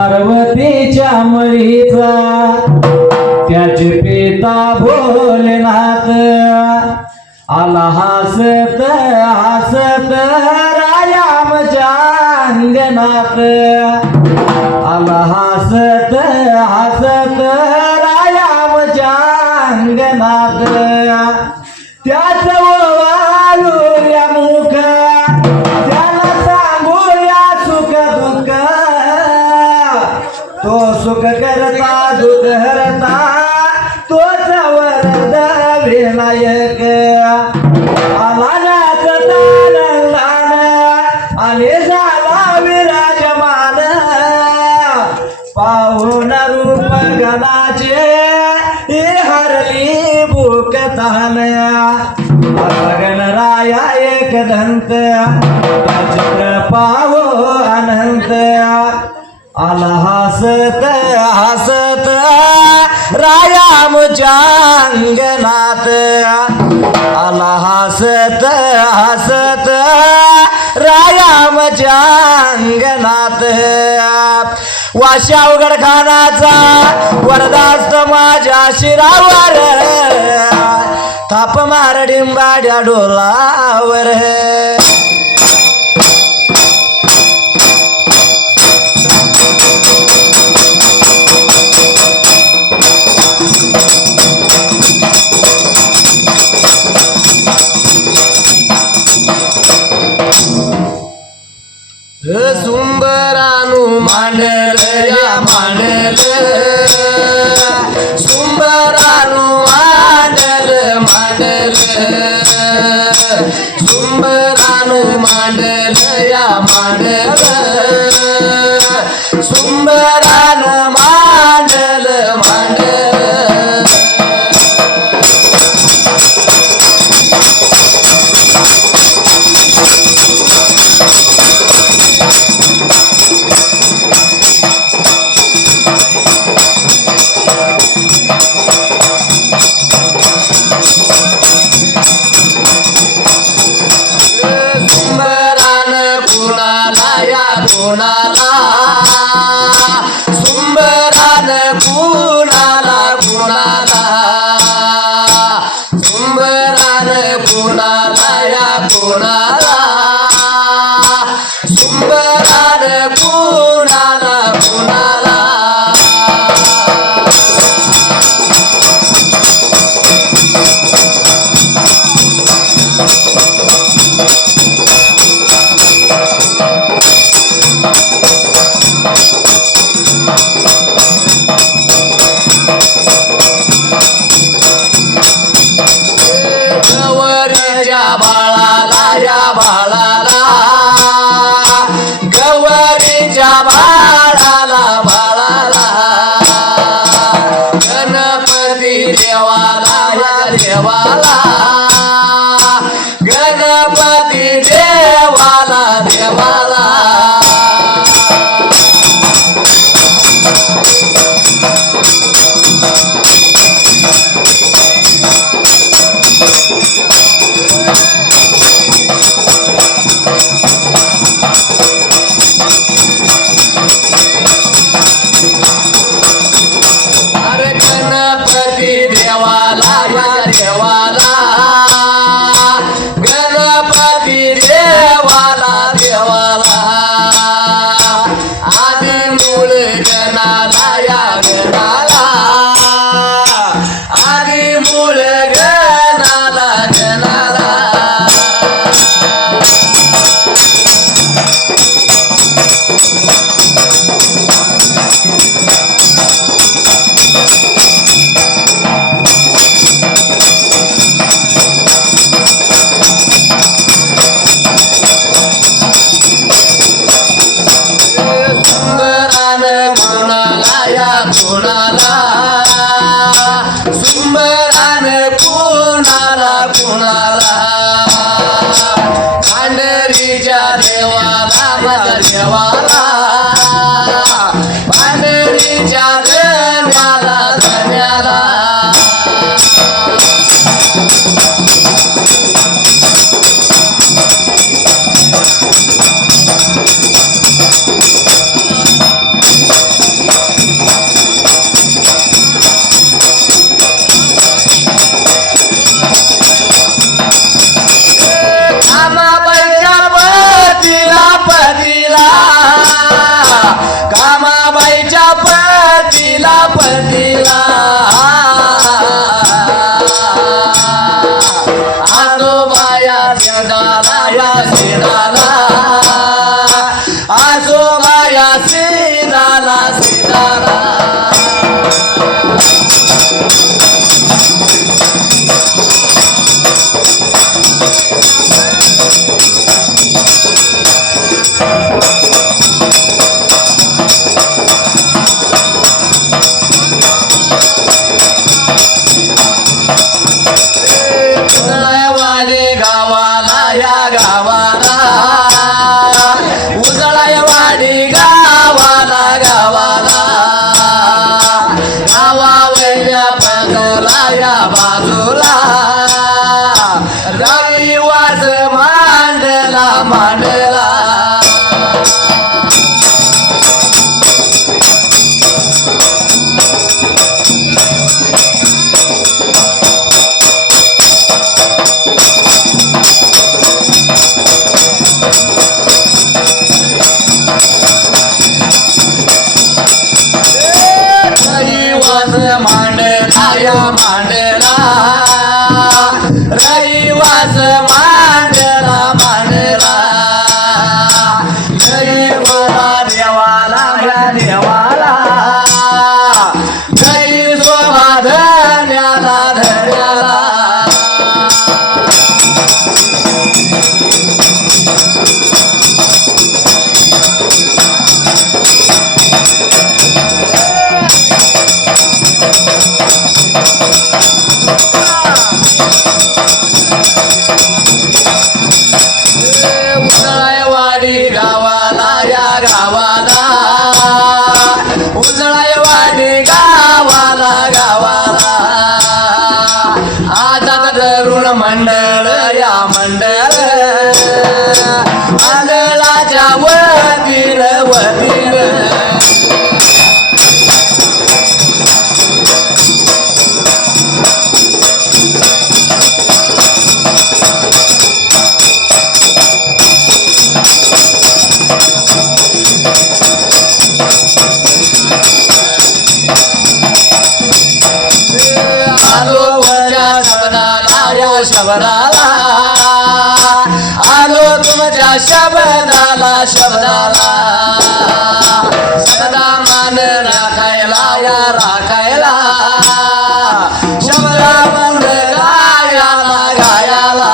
पार्वतीच्या मळीचा त्याचे पिता भोलेनाथ आला हसत हसत रायामच्या अंगणात आला हसत हसत रायामच्या अंगणात त्याच वाळूया मुख त्याला सांगूया सुख दुःख तो सुख करता दूध हरता तोच वरद विनायक आलाच तानंदान आणि झाला विराजमान पाहून रूप गणाचे हरली भूक तान गणराया एक दंत चित्र पाहो अनंत आला हसत हसत रायामच्या अंगणात आला हसत हसत रायामच्या अंगणात वाशावगड खानाचा वरदास्त माझ्या शिरावर थाप मार डिंबाड्या डोलावर सुंबरानु मांडल या मांडल सुंबरानु मांडल मांडल सुंबरानु मांडल या मांडल सुंबरान मांडल मांडल कुणाला सुंबरान कुणाला कुणाला सुंबरान कुणाला या कुणाला सुंबरान कुणाला कुणाला बाळाला या बाळाला गवरीच्या बाळाला बाळाला गणपती देवाला या देवाला गणपती देवाला देवाला गणपती देवाला या देवाला गणपती देवाला देवाला आदि मूळ गणाला या गणाला आदि मूळ गणाला गणाला कुणाला सुंबरान कुणाला कुणाला पांढरीच्या देवाला माझ्या देवाला पांढरीच्या देवाला धन्याला पतीला पतीला आजोबाया सिंदाला सिंदाला आजोबाया सिंदाला सिंदाला उजळायवाडी गावाला गावाला गावावल्या बाजूला या बाजूला रविवास मांडला मांडला मांडला या मांडला रविवास मांडला मांडला देवाला देवाला या देवाला जय शोभा धन्याला धन्याला उजळायवाडी गावाला या गावाला उजळायवाडी गावाला गावाला आजात धरून मंडळ या मंडळ मंडळाच्या वतीन वतीन शब्दाला आलो तुमच्या शब्दाला शब्दाला शब्दा मान राखायला या राखायला शब्दा मन गायाला गायाला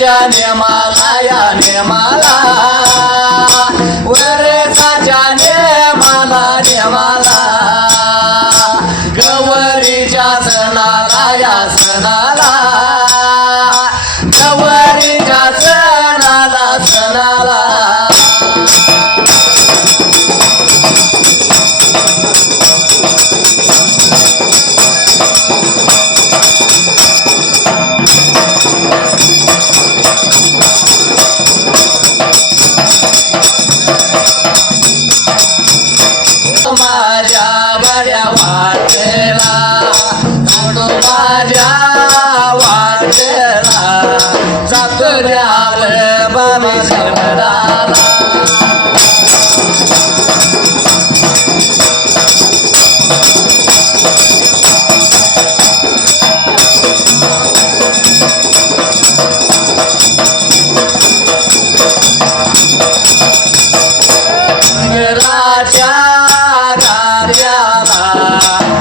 नेमाला या नेमाला वरेचा नेमाला नेमाला गौरीच्या सणाला या सणाला गौरीच्या सणाला सणाला माझ्या बड्या वाटेला माझ्या वाटेला जातो द्याल बाबा शब्दाला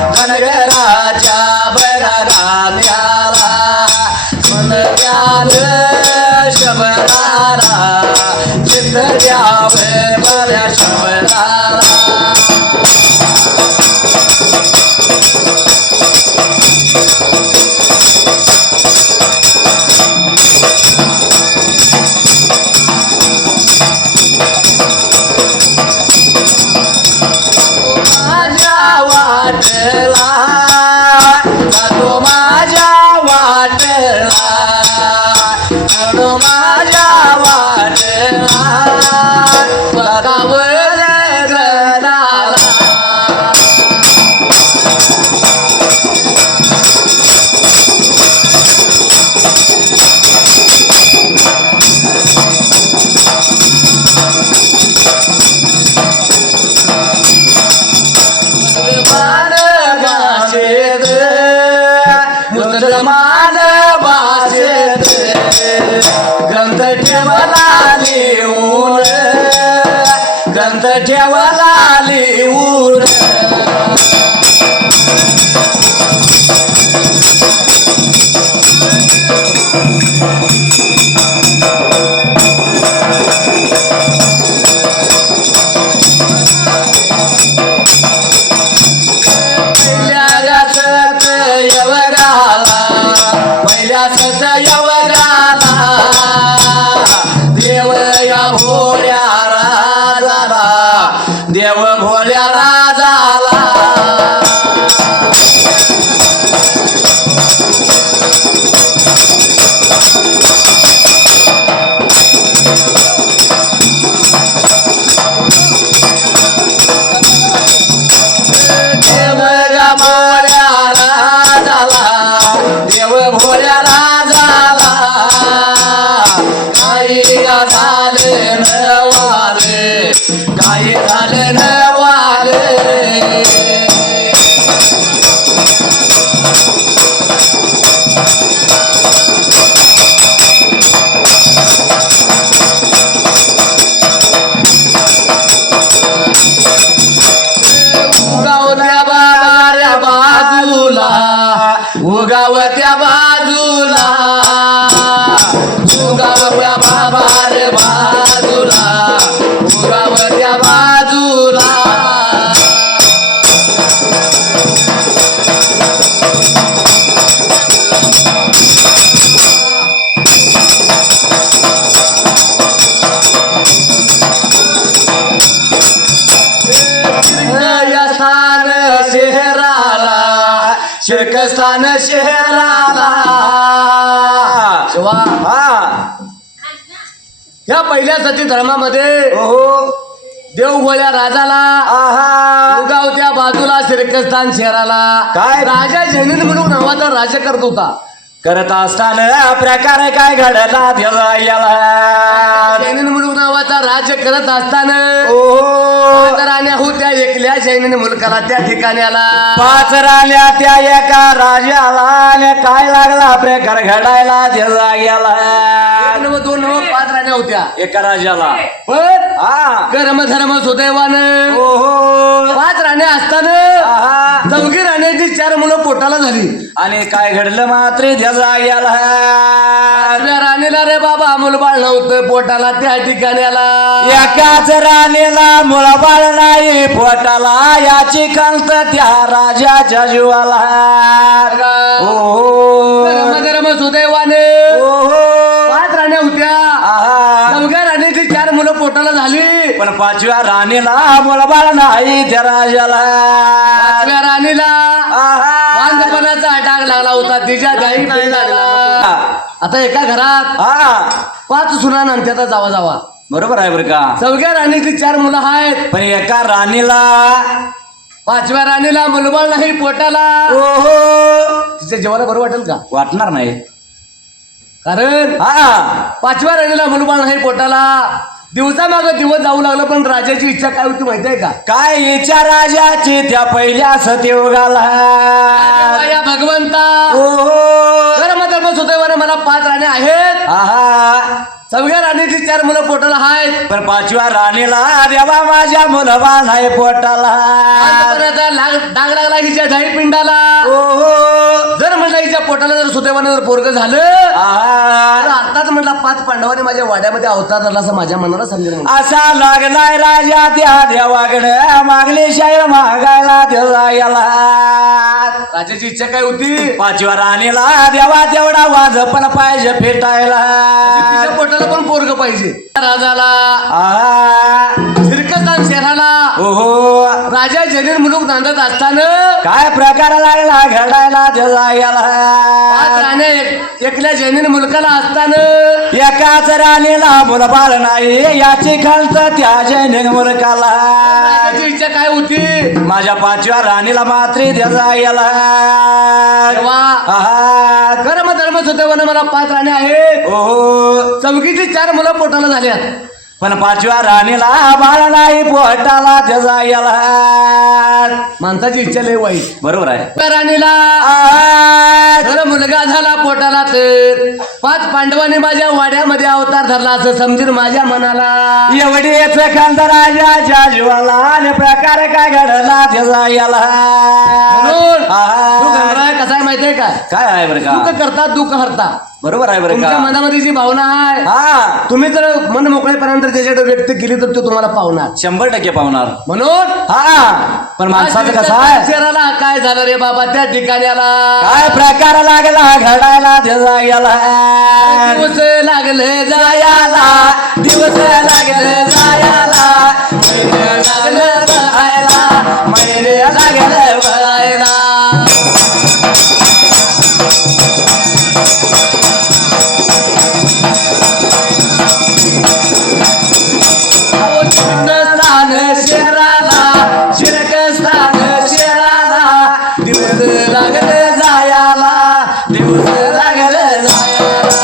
धनगराच्या बरारात्याला मन शबराला चित्त द्यावे बऱ्या शबराला माझ्या वाटेला मुसलमान भाषेत मुसलमान भाषेत ग्रंथ ठेवला लिहून ग्रंथ ठेवला लिहून पहिल्या सत यवराला देव या भोळ्या राजाला देव भोळ्या राजाला देव या भोळ्या राजाला देव भोळ्या राजाला काही झाले नवाले काही झाले नवाले उगावत्या बाबाऱ्या बाजूला उगावत्या बाजूला उगावत्या बाबाऱ्या बाजूला उगावत्या बाजूला स्थान शहराला शिरकस्थान शहराला शिवा या पहिल्या सती धर्मामध्ये देव भोळ्या राजाला उगावत्या बाजूला शिरकस्थान शहराला काय? राजा जैनिन म्हणून नावाचा राजा करत होता. करत असताना प्रकार काय घडला देवा याला जैनिन म्हणून नावाचा राज्य करत असताना ओ राण्या होत्या एकल्या जैनिन मुलकाला त्या ठिकाणी आला. 5 राण्या त्या एका राजाला आणि काय लागला प्रकार घडायला देवा याला 2 5 राण्या होत्या एका राजाला पण हा कर्म धर्म सुदैवानं ओहो 5 राण्या असताना आहा. 4 राण्याची 4 मुलं पोटाला झाली. आणि काय घडलं मात्र देवा याला आपल्या राणीला रे बाबा मुलबाळ नव्हतं पोटाला त्या ठिकाणी आला. एकाच राणीला मुळबाळ नाही पोटाला याची कंत त्या राजाच्या जीवाला ओहो कर्म धर्म सुदैवाने ओहो 5 राण्या होत्या. आहा. 4 राण्याची 4 मुलं पोटाला झाली. पण 5व्या राणीला मुळबाळ नाही त्या राजाला 5व्या राणीला आहा. वांदपणाचा डाग लागला होता तिच्या गाई लागला. आता एका घरात हा 5 सुना नांत्याचा जावा जावा बरोबर आहे बरं का 4व्या राणीची 4 मुलं आहेत. पण एका राणीला 5व्या राणीला मुलबाळ नाही पोटाला. ओहो तिच्या जेवायला बरं वाटेल का? वाटणार नाही कारण हा 5व्या राणीला मुलबाळ नाही पोटाला. दिवसामाग दिवस जाऊ लागलं पण राजाची इच्छा काय होती माहिती आहे का? काय हिच्या राजाची त्या पहिल्या सतीयुगाला या भगवंता ओहो कर्म धर्म सुदैवाने मला 5 राण्या आहेत. आहा 4व्या राणीची 4 मुलं पोटाला आहेत. पण 5व्या राणीला देवा माझ्या मुलबा नाही पोटाला डाग लागला हिच्या धाई पिंडाला. ओहो जर म्हटलं हिच्या पोटाला जर सुदैवाने जर पोरग झालं आहा तर आताच म्हटलं 5 पांडवांनी माझ्या वाड्यामध्ये अवतार धरला असं माझ्या मनाला समजेल. असा लागलाय राजा त्या देवाकडे मागली शाहीर मागायला देवा याला राजाची इच्छा काय होती? 5व्या राणीला देवा तेवढा वाज पण पाहिजे फेटायला तिच्या पोटाला पण पोरग पाहिजे. राजाला आहा शिरकस्थान शहराला ओहो राजा जनीन मुलूक नांदत असताना काय प्रकार लागला घडायला त्या पाच जाग्याला राण्या एकल्या जनीन मुलकाला असताना एकाच राणीला मुलबाळ नाही याची खंत त्या जैन मुलकाला राजाची इच्छा काय होती माझ्या पाचव्या राणीला मात्री त्या जाग्याला तेव्हा आहा. कर्म धर्म सुदैवानं मला 5 राण्या आहेत ओ चौकीची 4 मुलं पोटाला झाल्यात पण पाचव्या राणीला बाळ नाही पोटाला त्या जाग्याला माणसाची इच्छा लय वाईट बरोबर आहे त्या राणीला आहा. जर मुलगा झाला पोटाला तर 5 पांडवांनी माझ्या वाड्यामध्ये अवतार धरला असं समजून माझ्या मनाला एवढीच खंत राजाच्या जीवाला आणि प्रकार काय घडला त्या जाग्याला म्हणून आहा. तू गणराय कसा आहे माहितीये का काय आहे बरं दुःख का करता दुःख हरता बरोबर आहे बरं तुमच्या का मनामध्ये जी भावना आहे हा तुम्ही जर मन मोकळेपर्यंत त्याच्याकडे व्यक्त केली तर तो तुम्हाला पावणार 100% पावणार म्हणून हा पण माणसाचं कसं आहे शहराला काय झालं रे बाबा त्या ठिकाण्याला काय प्रकार लागला घडायला त्या जाग्याला दिवस लागले जायाला दिवस लागले जायाला महिने लागले बघायला महिने लागले बघायला स्थान शहराला शिरकस्थान शहराला दिवस लागले जायाला दिवस लागले जायाला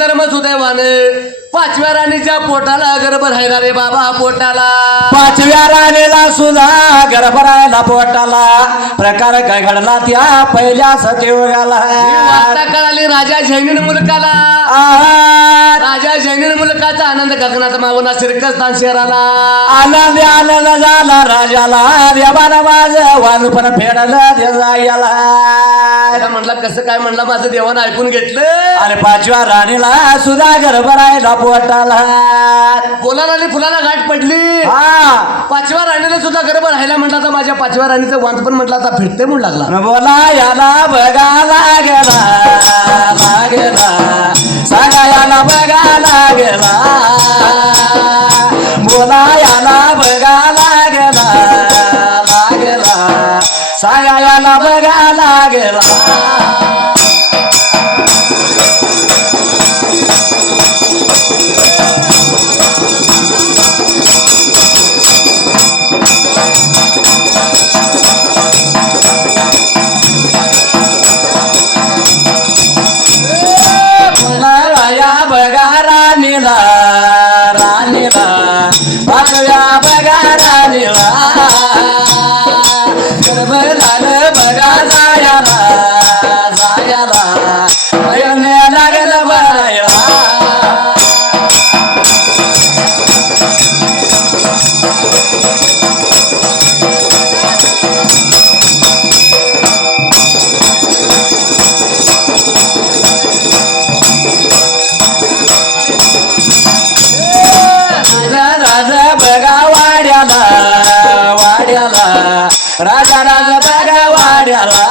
धर्म सुदैवाने 5व्या राणीच्या पोटाला गर्भ राहिला रे बाबा पोटाला पाचव्या राणीला सुद्धा गर्भ राहिला पोटाला प्रकार काय घडला त्या पहिल्या सतीयुगाला ही वार्ता कळाली राजा जैनीन मुलकाला आहा. राजा जैनीन मुलकाचा आनंद गगनात मावना शिरकस्थान शहराला आनंद आनंद झाला राजाला देवानं माझं वाजू पण फेडलं त्या जाग्याला त्याला म्हणला कसं काय म्हणलं माझं देवानं ऐकून घेतलं आणि पाचव्या राणीला सुद्धा गर्भ राहिला पोटाला बोलाला आणि फुलाला गाठ पडली हा 5व्या राणीला सुद्धा गर्भ राहिला म्हटला तर माझ्या 5व्या राणीचं वांत पण म्हटलं आता फिरते म्हणून लागला न बोला याला बघा लागला लागला सगळा याला बघा लागला बोला याला बघा लागला लागला सगळा याला बघा लागला या बघा राणीला राणीला पाचव्या बघा राणीला गर्भ झालं बघा जायाला जायाला महिने लागलं बघायला राजा बघा वाड्याला वाड्याला राजा राजा बघा वाड्याला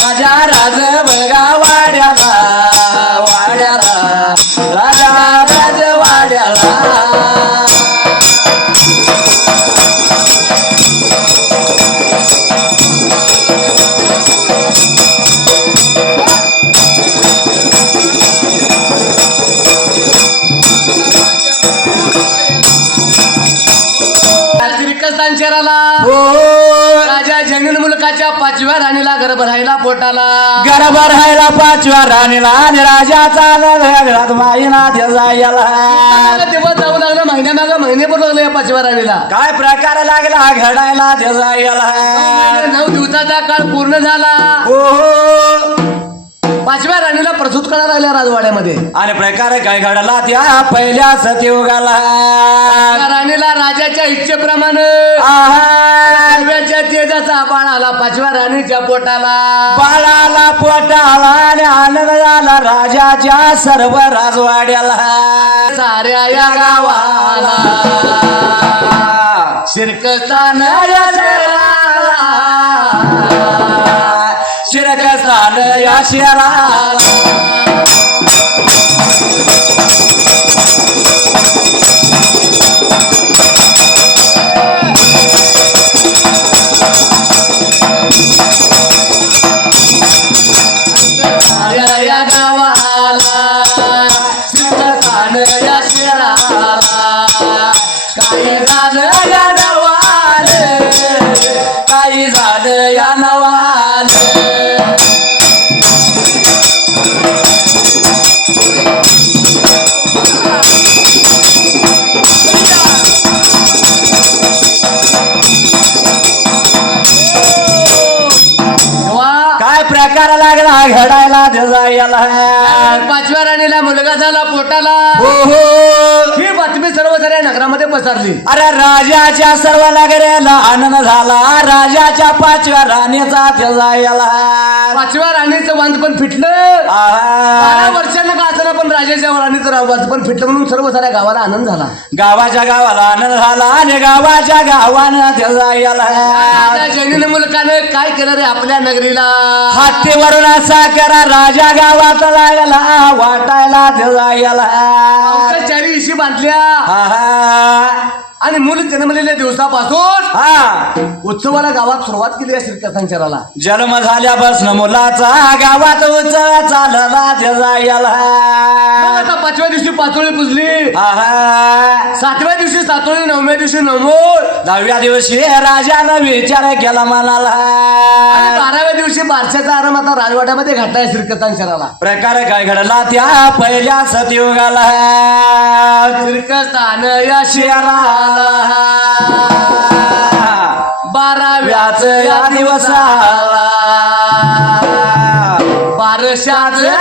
राजा राजा बघा वाड्याला वाड्याला राजा राजा वाड्याला श्रीकृष्ण शहराला हो राजा जैनीन मुलकाच्या 5व्या राणीला गर्भ राहिला पोटाला गर्भ राहिला पाचव्या राणीला आणि राजाचा घरात माईना त्या जायला दिवस जाऊ लागलं महिन्या मागं महिने पण लागले या 5व्या राणीला काय प्रकार लागला घडायला त्या जायला 9 दिवसाचा काळ पूर्ण झाला हो 5व्या राणीला प्रसूत करायला लागल्या राजवाड्यामध्ये आणि प्रकार काय घडला त्या पहिल्या सतयुगाला त्या राणीला राजाच्या इच्छेप्रमाणे आहा. दिव्याच्या तेजाचा बाण आला 5व्या राणीच्या पोटाला बाळाला पोटाला आणि आनंद झाला राजाच्या सर्व राजवाड्याला साऱ्या या गावाला शिरकस्तान शिरकस्ता श्रीकृष्णान या शेराला या गावाला श्रीकृष्णान या शेराला काही झालं या नवाल काही झालं या नवाल काय प्रकार लागला घडायला त्याचा याला पाचव्या राणीला मुलगा झाला पोटाला हो हो ही बातमी सर्व साऱ्या नगरामध्ये पसरली. अरे राजाच्या सर्व नगऱ्याला आनंद झाला राजाच्या पाचव्या राणीचा त्याचा याला पाचव्या राणीचं वांद पण फिटलं. 12 वर्षांना का असताना पण राजाच्या राणीचं वांद पण फिटलं म्हणून सर्व साऱ्या गावाला आनंद झाला. गावाच्या गावाला आनंद झाला आणि गावाच्या गावानं त्याचा याला राजा जैनीने मुलकानं काय केलं रे आपल्या नगरीला हत्तीवरून असा करा राजा गावात लागला वाटायला त्याचा याला चारी इशी बांधल्या हा आणि मूल जन्मलेल्या दिवसापासून हा उत्सवाला गावात सुरुवात केली आहे श्रीकृष्णांचराला. जन्म झाल्यापासून मुलाचा गावात उत्सव चालला त्याचा याला आता 5व्या दिवशी पाचोळी पुजली, आहा 7व्या दिवशी सातोळी, 9व्या दिवशी नमोळ, 10व्या दिवशी राजानं विचार केला मनाला आणि 12व्या दिवशी बारशाचा आराम आता राजवाड्यामध्ये घडलाय श्रीकृष्णांचराला. प्रकार काय घडला त्या पहिल्या सतयुगाला श्रीकृष्ण या शिराला 12व्याच या दिवसाला बारशाच या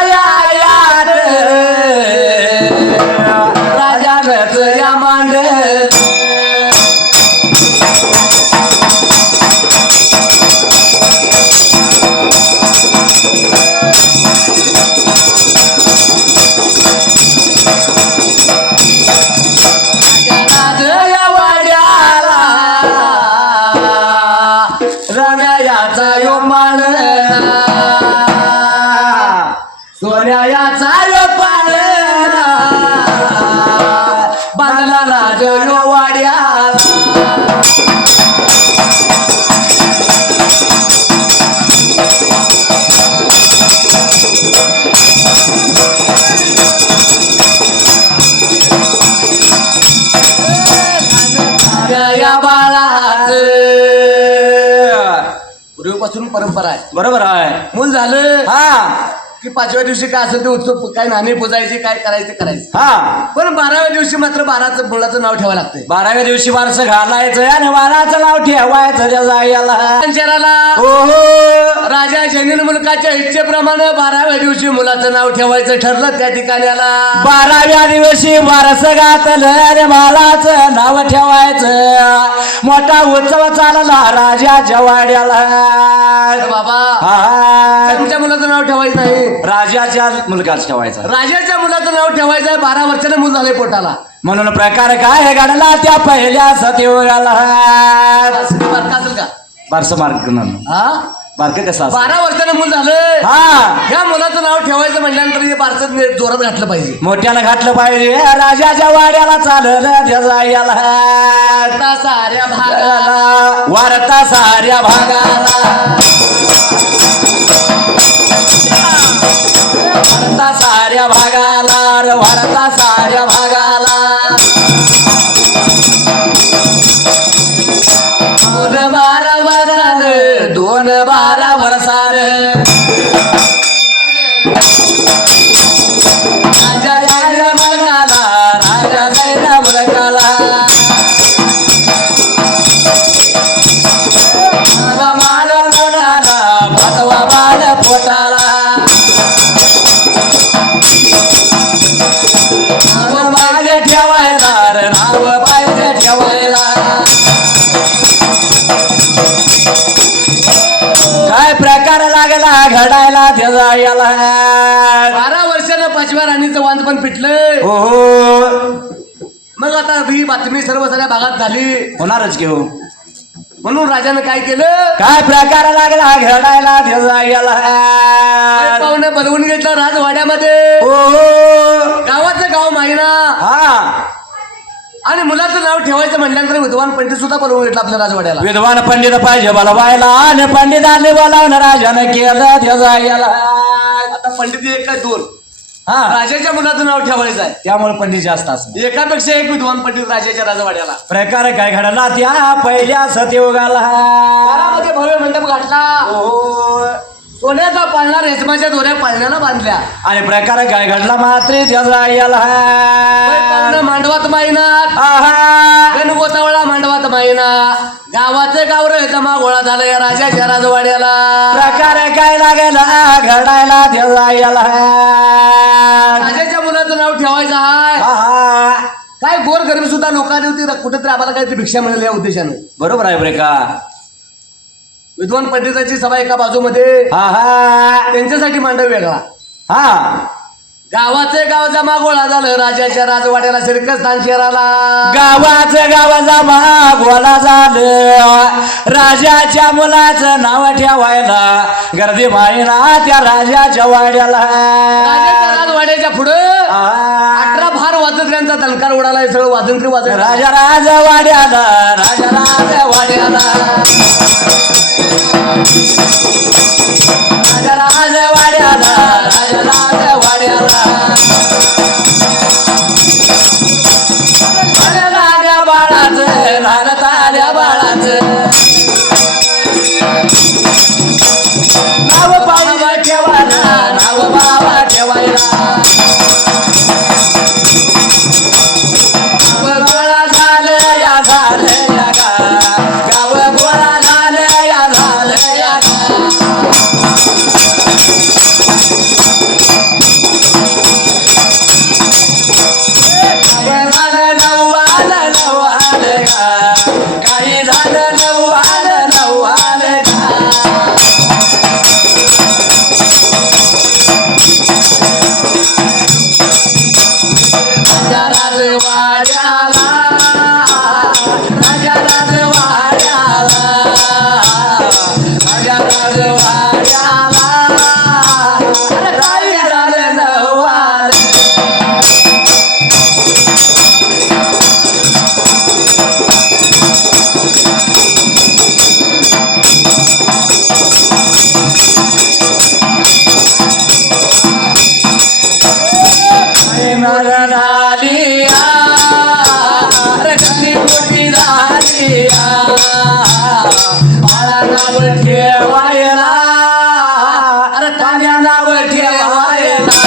यात राजानच या मांड या वाड्याला रम्याचा यो मांडना सोन्याचा यो पाळणा बांधला राज यो वाड्याला. या बाळाच पूर्वीपासून परंपरा आहे. बरोबर आहे मूल झालं हा की 5व्या दिवशी काय असेल ते उत्सव काय नाणे पुजायचे काय करायचं हा पण 12व्या दिवशी मात्र बाराचं मुलाचं नाव ठेवावं लागतंय. 12व्या दिवशी बारसं घालायचं आणि बाळाचं नाव ठेवायचं त्याचा याला शहराला हो हो राजा जैनीन मुलकाच्या इच्छेप्रमाणे 12व्या दिवशी मुलाचं नाव ठेवायचं ठरलं. त्या ठिकाणी आला 12व्या दिवशी बारस घातलं आणि बाळाचं नाव ठेवायचं मोठा उत्सव चालला राजाच्या वाड्याला बाबा हा त्यांच्या मुलाचं नाव ठेवायचं नाही, राजाच्या मुलगाच ठेवायचा राजाच्या मुलाचं नाव ठेवायचं आहे. 12 वर्षाने मूल झालंय पोटाला. म्हणून प्रकार काय घडला त्या पहिल्या सतयुगाला बारका असेल का बारस मार्ग हा बारक कसं असतं? 12 वर्षाने मूल झालं हा ह्या मुलाचं नाव ठेवायचं म्हटल्यानंतर हे बारसं जोरात घातलं पाहिजे. मोठ्यानं घातलं पाहिजे राजाच्या वाड्याला चाललं त्याचा याला आता साऱ्या भागाला वारता साऱ्या भागाला वारता साऱ्या भागाला वारता साऱ्या भागाला 12 वर्षानं 12 वर्षानं राजा जायला मुलगाला राजा जायला मुलगाला माल लोणाला भातवा बाळ पोटाला नाव पाहिजे ठेवायला रे नाव पाहिजे ठेवायला. काय प्रकार लागला घडायला त्याचा याला 12 वर्षानं 5व्या राणीचं वांद पण पिटलंय. हो मग आता ही बातमी सर्व साऱ्या भागात झाली. होणारच घेऊ म्हणून राजानं काय केलं, काय प्रकार लागला घडायला देवायला पाहुणे बोलवून घेतलं राजवाड्यामध्ये. गावाचं गाव माहिना हा आणि मुलाचं नाव ठेवायचं म्हटल्यानंतर विद्वान पंडित सुद्धा बोलवून घेतला आपल्या राजवाड्याला. विद्वान पंडित पाहिजे बोलवायला आणि पंडितांनी बोलावून राजानं केलं देवायला. आता पंडित एक काय दोन, हा राजाच्या मुलाचं नाव ठेवायचं आहे. त्यामुळे पंडित जास्त असत. एकापेक्षा एक विद्वान पंडित राजाच्या राजवाड्याला. प्रकार काय घडला त्या पहिल्या सतयुगाला. घरामध्ये भव्य मंडप घातला, सोन्याचा पाळणा रेशमाच्या दोऱ्या पाळण्याला बांधल्या. आणि प्रकार काय घडला मात्र देवायला. मांडवात माहिनात गणगोतावळा मांडवात माहिना. गावाचं गाव जमा गोळा झाला या राजाच्या राजवाड्याला. प्रकार काय लागला घडायला देवायला. राजाच्या मुलाचं नाव ठेवायचं आहे. काय गोर गरीब सुद्धा लोकांनी होती, कुठेतरी आम्हाला काहीतरी भिक्षा मिळेल या उद्देशानं. बरोबर आहे बरे का. विद्वान पंडिताची सभा एका बाजूमध्ये, त्यांच्यासाठी मांडव वेगळा. गावाचे गाव जमा गोळा झालं राजाच्या राजवाड्याला. श्रीकृष्ण शहराला गावाचं गाव जमा गोळा झालं. राजाच्या मुलाचं नाव ठेवायला गर्दी मायना त्या राजाच्या वाड्याला. राजाच्या राजवाड्याच्या पुढं 18 भार वाजत्र्यांचा दणकार उडाला. सगळं वाजंत्री वाजत राजा राजवाड्याला. राजा राजवाड्याला. राजा राजवाड्याला. राजा राजवाड्याला. लाल्या बाळाचं लालताल्या बाळाचं नाव बाबा ठेवायला. नाव बाबा ठेवायला. गाव गोळा झालं या झालं या गाव गोळा झालं या झालं या काही झालं नव्वाल नव्वाल राजा राजवाड्याला. राजा राजवाड्याला. राजा राजवाड्याला. काही झालं नव्वाल. मरण झाली रगती मोठी झाली. मला नाव ठेवायला. अरे तान्या नाव ठेवायला.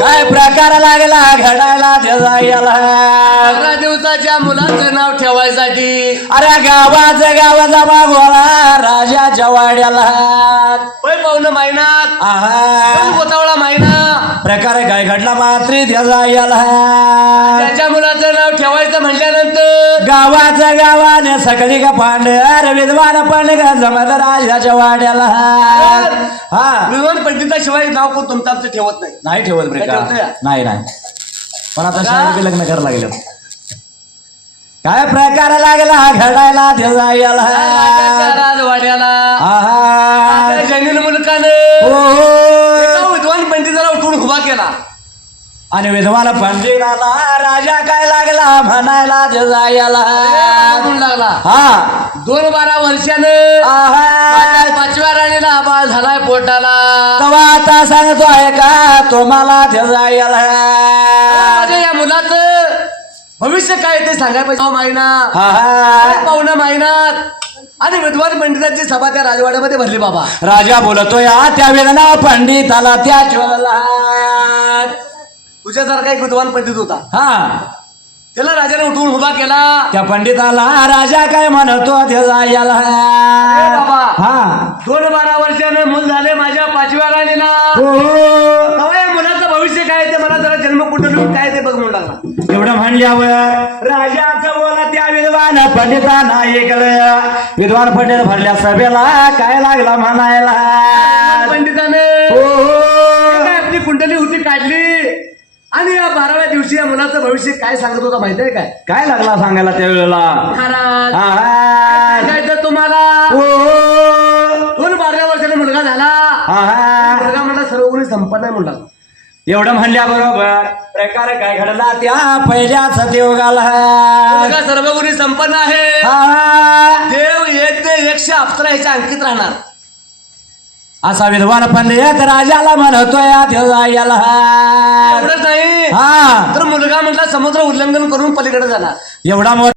काय प्रकार लागला घडायला देवायला. 15 दिवसाच्या मुलाचं नाव ठेवायसाठी. अरे गावाचं गाव जमा गोळा राजाच्या वाड्याला. पाहुणं माहिनात गोतावळा माहिना. प्रकार काय घडला मात्र देवायला. त्याच्या मुलाचं नाव ठेवायचं म्हटल्यानंतर गावाचं गावाने सगळी का पांढर विद्वान पांढर जमत राजाच्या वाड्याला. विद्वान पंडिताशिवाय नाव कोण तुमचं आमचं ठेवत नाही. नाही ठेवत बरे का. नाही नाही पण आता शाळेत लग्न करायला लागलं. काय प्रकार लागला घडायला देवायला. राजवाड्याला जंगल मुलकाने विद्वान पंडिताला उठून उभा केला. आणि विद्वान पंडिताला राजा काय लागला म्हणायला देवायला. लागला 2-12 वर्षाने 5व्या राणीला आबाळ झालाय पोटाला. तेव्हा आता सांगतो आहे का तुम्हाला देवायला. या मुलाचं भविष्य काय ते सांगायला पाहिजे. माहिना पाहुणा माहिनात आणि विद्वान पंडितांची सभा त्या राजवाड्यामध्ये भरली. बाबा राजा बोलतोय त्या वेदना पंडिताला त्या चोला. तुझ्यासारखा एक विद्वान पंडित होता. त्याला राजाने उठवून उभा केला. त्या पंडिताला राजा काय म्हणतो देवायला. बाबा 2-12 वर्षाने मूल झाले माझ्या 5व्या राणीला. मुलाचं भविष्य काय काय ते मला जरा जन्मकुंडली काय ते बघ म्हणू लागला. एवढं म्हणल्यावर राजाचं बोला त्या विद्वान पंडितांना ऐकलं. विद्वान पंडित भरल्या सभेला काय लागला म्हणायला. पंडिताने हो काय आपली कुंडली होती काढली आणि या 12व्या दिवशी या मुलाचं भविष्य काय सांगत होता माहिती आहे काय. काय लागला सांगायला त्यावेळेला. महाराज हा काय तर तुम्हाला हो 12 वर्षाचा मुलगा झाला. हा मुलगा म्हणला सर्व गुणी संपन्न आहे म्हणला. एवढं म्हणल्याबरोबर प्रकार काय घडला त्या पहिल्याच देवगाला. मुलगा सर्व गुणी संपन्न आहे. हा देव 1 ते 100 अप्सरा याच्या अंकित राहणार असा विद्वान पंडित राजाला म्हणतोय देवाला. एवढंच नाही हा तर मुलगा म्हटला समुद्र उल्लंघन करून पलीकडे जाणार. एवढा